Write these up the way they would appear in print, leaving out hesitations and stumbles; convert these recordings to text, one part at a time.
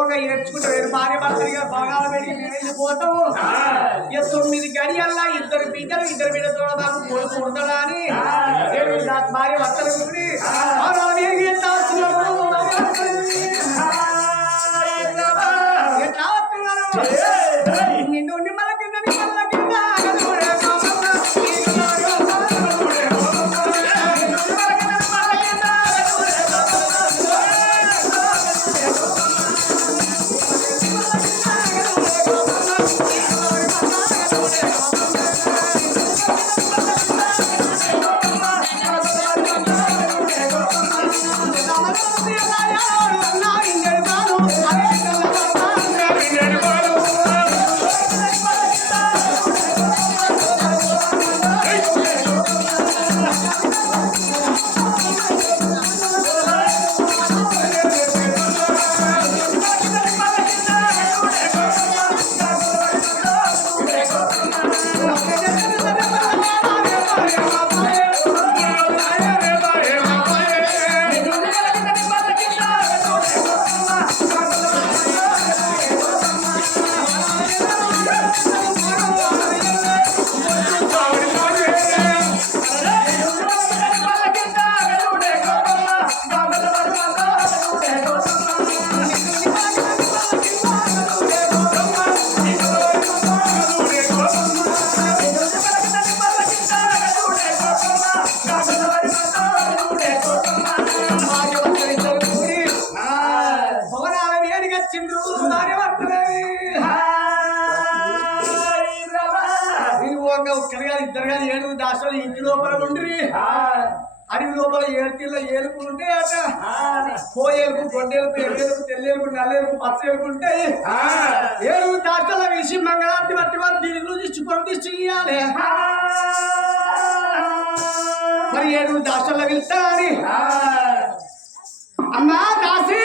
పోగా ఏడ్చుకుంటే భార్య భర్తగా భాగాలు పెరిగి వెళ్ళిపోతాము. 9 గడియల్లా ఇద్దరు బిడ్డతో మాకు కొడుకు ఉండడా అని భార్య భర్తలు నిన్ను నిమ్మల కింద ఇద్దరు కానీ 7 దాసాలు ఇంటి లోపల ఉండి అడవి లోపల 7 తీళ్ళ ఏలుపులు ఉంటాయి అట. కోయేలుపు, గొడ్డేలుపు, ఎర్రేలుపు, తెల్లేలుపు, నల్లేలుపు, పచ్చలుపు ఉంటాయి. 7 దాసాల విషి మంగళార్తి బట్టి వారు దీని గురించి పంపించాలి. మరి 7 దాసాల వెళ్తా అని అమ్మా దాసి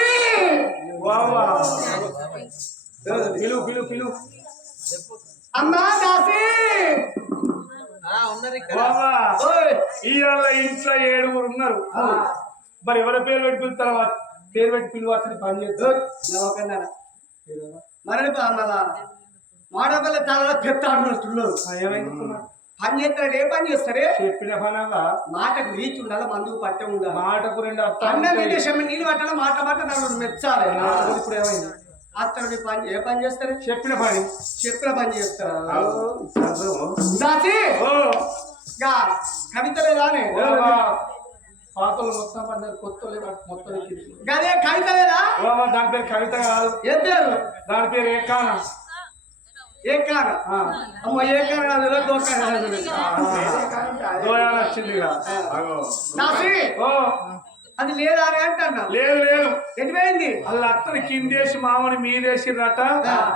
పిలు అమ్మా దాసి ఇవాళ ఇంట్లో 7 ఉన్నారు. మరి ఎవరి పేరు పెట్టి పిలుస్తారు? పేరు పెట్టి పిలువాల్సిన పని చేస్తారు. మరి మాడపల్లి తలలో పెత్తాడుతున్నారు. పని చేస్తాడు. ఏ పని చేస్తారే? చెప్పిన పని మాటకు రీచ్ ఉండాలి, మందుకు పట్టే ఉండాలి. మాటకు 2 నీళ్ళు పట్టాలి, మాట నన్ను మెచ్చాలి. ఇప్పుడు ఏమైంది? అతను పని ఏ పని చేస్తారు? చెప్పిన పని చేస్తారు. కవిత లేదానే? పాతలు మొత్తం పడ్డారు, కొత్త మొత్తం అదే కవిత లేదా? దాని పేరు కవిత కాదు. ఏ పేరు? దాని పేరు ఏకాన. అమ్మ ఏకాన దోయాలు వచ్చింది. అది లేదా అని అంటున్నా. లేదు ఎటుపోయింది? వాళ్ళ అత్తని కిందేసి మామని మీదేసిరట.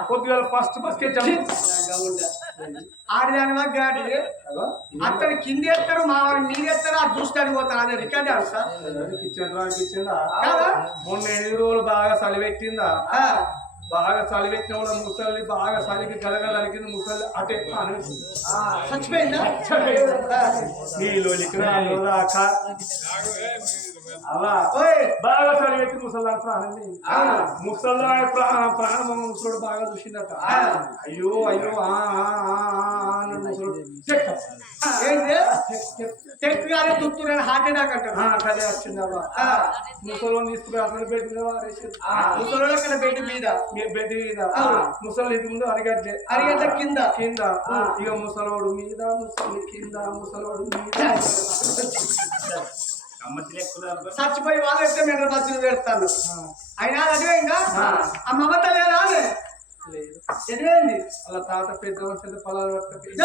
కొద్దిగా ఫస్ట్ ఆడదాని గాడి అత్తని కిందేస్తారు, మామని మీదేస్తారు. అది చూస్తానికి పోతాను. అదే రికార్డ్ సార్. మొన్న 8 రోజులు బాగా చలిపెట్టిందా? బాగా చలిపెట్టిన కూడా ముసలి బాగా చలికి కలగలిగింది. ముసలి అటే చచ్చిపోయిందా? నీళ్ళు అలా బాగా చలిపెట్టి ముసలి ముసలి ప్రాణం ముసలుడు బాగా చూసిందట. అయ్యో ముసలుడు తెక్కుగానే తుత్తురని హార్ట్ అటాక్ అంటారు. అదే వచ్చింది. ముసలి తీసుకుని అక్కడ పెట్టిన ముసలి అక్కడ బెడ్ మీద ముసలి ఇంటి ముందు అరిగట్ల కింద ఇక ముసలోడు మీద, ముసలి కింద, ముసలోడు మీద. చచ్చిపోయి వాళ్ళు ఎట్లా మెట్ర బస్సులు పెడతాను. అయినా అదే ఇంకా ఆ మమత లేదా? ఎదివేంది అలా తాత పెద్ద వస్తే పొలాలు పట్టుకపోయి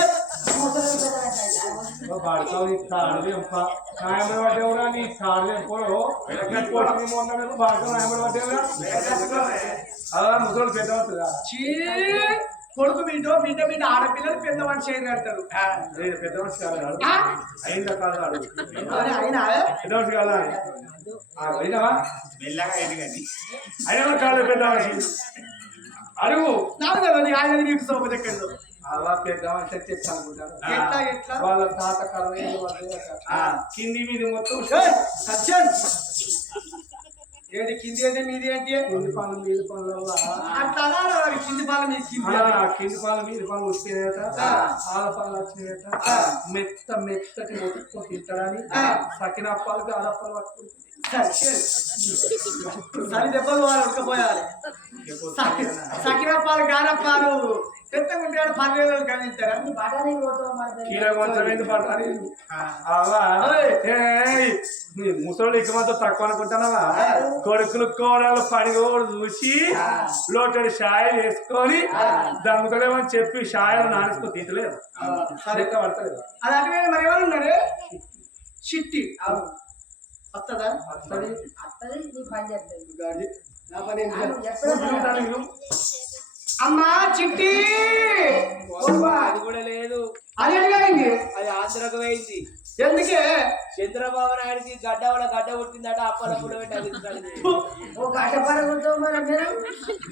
పడ్డేవరా నీ కాడలేకపో మొన్న బాగా పడ్డేవరా అలా ముసలు పెద్ద వస్తుందా? కొడుకు బిడ్డ ఆడపిల్లలు పెద్ద మనిషి అయిన అంటారు. పెద్ద మనిషి కాదు అయిన కాదు అయినా పెద్ద మనిషి కాదా? అయినావా అయినా కాదు పెద్ద మనిషి. అడుగు నాకు ఆయన నీకు సోప దగ్గర అలా పెద్ద మనిషి చెప్తానుకుంటారు. ఎట్లా వాళ్ళ తాత కర్ర కింది మీద మొత్తం సత్యం ఏంటి కింది ఏంటి మీది ఏంటి కింది పాలు మీది పాలు అట్లా అనాలి వాడి కింది పాలు మీది కింది కింది పాలు మీది పాలు వచ్చినాయట ఆల పాలు వచ్చినాయట మెత్తటి మొత్తం తింటాడని సకినప్పాలకి ఆడప్పాలు పట్టుకుంటుంది సరి దెబ్బలు వాళ్ళు ఉడకపోయాలి సకినప్పాలు గానప్పాలు పెద్దగుంటాడు 10,000 కలిగిస్తారా కీరగొంచలేదు పట్టాలి ముసలి ఇక మాత్రం తక్కువ అనుకుంటున్నావా కొడుకులు కోడలు పడిగోడు చూసి లోటడి షాయలు వేసుకొని దమ్ముతలేమని చెప్పి షాయలు నానేసుకొని తీతలేదు సరిగ్గా పడతలేదు అది అంటే మరి ఎవరు ఉన్నారు చిట్టి వస్తుందా అమ్మా చిట్టి అది కూడా లేదు అది ఎడిపోయింది అది ఆంధ్రకు పోయింది ఎందుకే చంద్రబాబు నాయుడికి గడ్డ పుట్టిందట అప్పల పుల్ల పెట్టి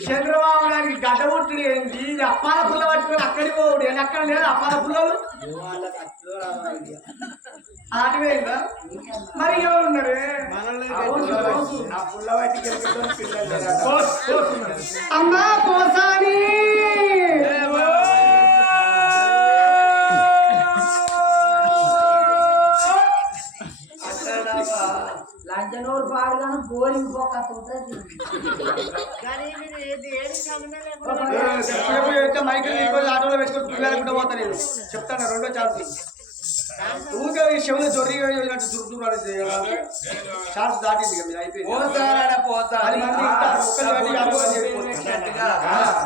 చంద్రబాబు నాయుడికి గడ్డ పుట్టుడు ఏంటి ఇది అప్పాల పుల్ల పట్టుకుని అక్కడికి పోవుడు ఏంటి అక్కడ లేదు అప్పాల పుల్లలు ఆటిపోయిందా మరి ఎవరు ఉన్నారు అమ్మా కోసాని లంచనోరు పాడుగాను బోరింగ్ పోక మైకిల్ ఆటోలో పెట్టుకుని పిల్లలు పోతా నేను చెప్తాను రెండో ఛాన్స్ ఊరికే ఈ చెవులు జొర్రి ఛాన్స్ దాటింది కదా అయిపోయింది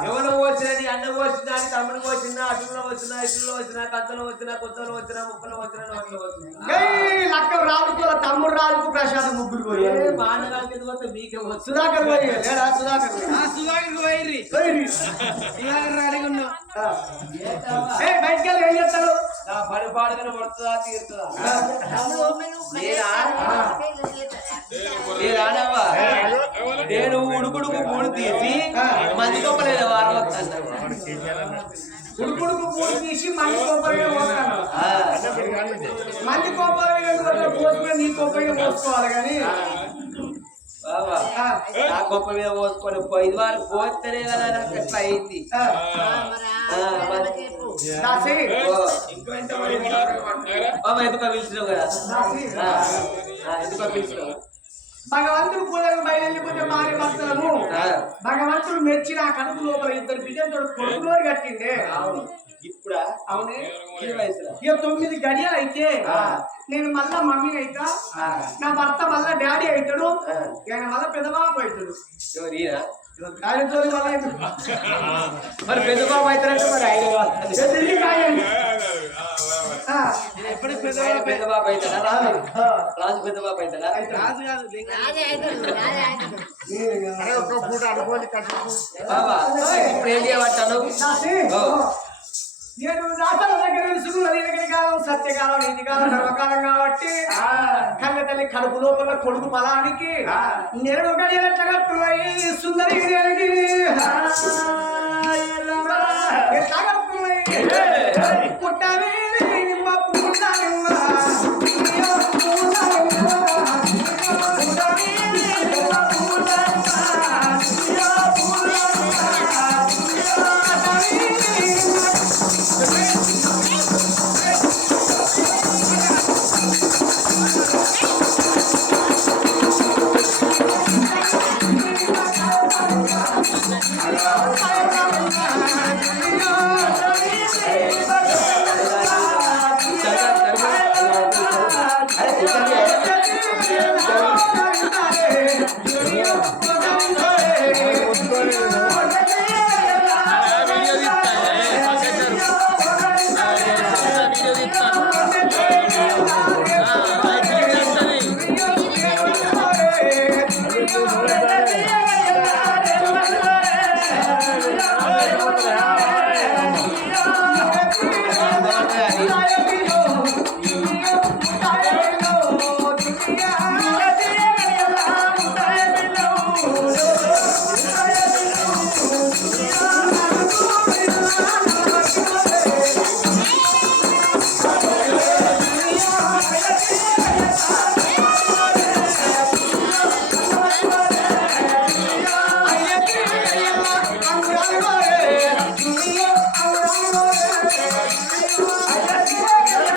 ఎవరు వచ్చినది అన్న వచ్చినా తమ్ముడు వచ్చినా అటులో వచ్చినా ఇటులో వచ్చినా కత్తలో వచ్చినా కొత్తలో వచ్చినా ముక్కలో వచ్చినా నోట్లో వచ్చినా లక్క రాజుకు తమ్ముడు రాజుకు ప్రశాంత్ ముగ్గురు పోయి మానగాలి మీద పోతే మీకే సుధాకర్ పోయి లేడా సుధాకర్ బయటకి వెళ్ళి ఏం చేస్తారు పడి పాడుగానే పడుతుందా తీరుతుందా నేను ఉడుకుడుకు మూడు తీసి మంది గొప్పలేదు వారు ఉడుకుడుకు పూలు తీసి మంది కోపంగా పోతాను మంది కోపంగా పోసుకుని నీ కోపంగా పోసుకోవాలి కానీ నా గొప్ప మీద పోసుకొని పోయింది వారు పోస్తేనే కదా నాకు ఎట్లా అయింది ఎందుకు పిలిచినావు కదా ఎందుకు పిలిచినావు భగవంతుడు పూజకు బయలుపోతే భార్య భర్తలను భగవంతుడు మెచ్చి నా కడుపు లోపల 2 బిడ్డలతో కొడుకులోని కట్టిండే ఇప్పుడా అవునే ఇక 9 గడియలు అయితే నేను మళ్ళా మమ్మీని అయితా నా భర్త మళ్ళా డాడీ అవుతాడు ఆయన మళ్ళా పెద్దబాబు అవుతాడు మరి పెద్దబాబు అవుతారంటే మరి ఆయన పెద్దబాబు అవుతాడా రాజు పెద్దబాబు అవుతాడా బాబా ఇప్పుడు ఏం చేయబట్టాను నేను రాష్ట్రాల దగ్గర తెలుసుకున్నది ఎక్కడి కాలం సత్యకాలం నీతి కాలం ధర్మకాలం కాబట్టి కన్న తల్లి కడుపు లోపల కొడుకు పొలానికి నేను గడియట్లగట్టున్నాయి సుందరి పుట్టవే శ్రీరామ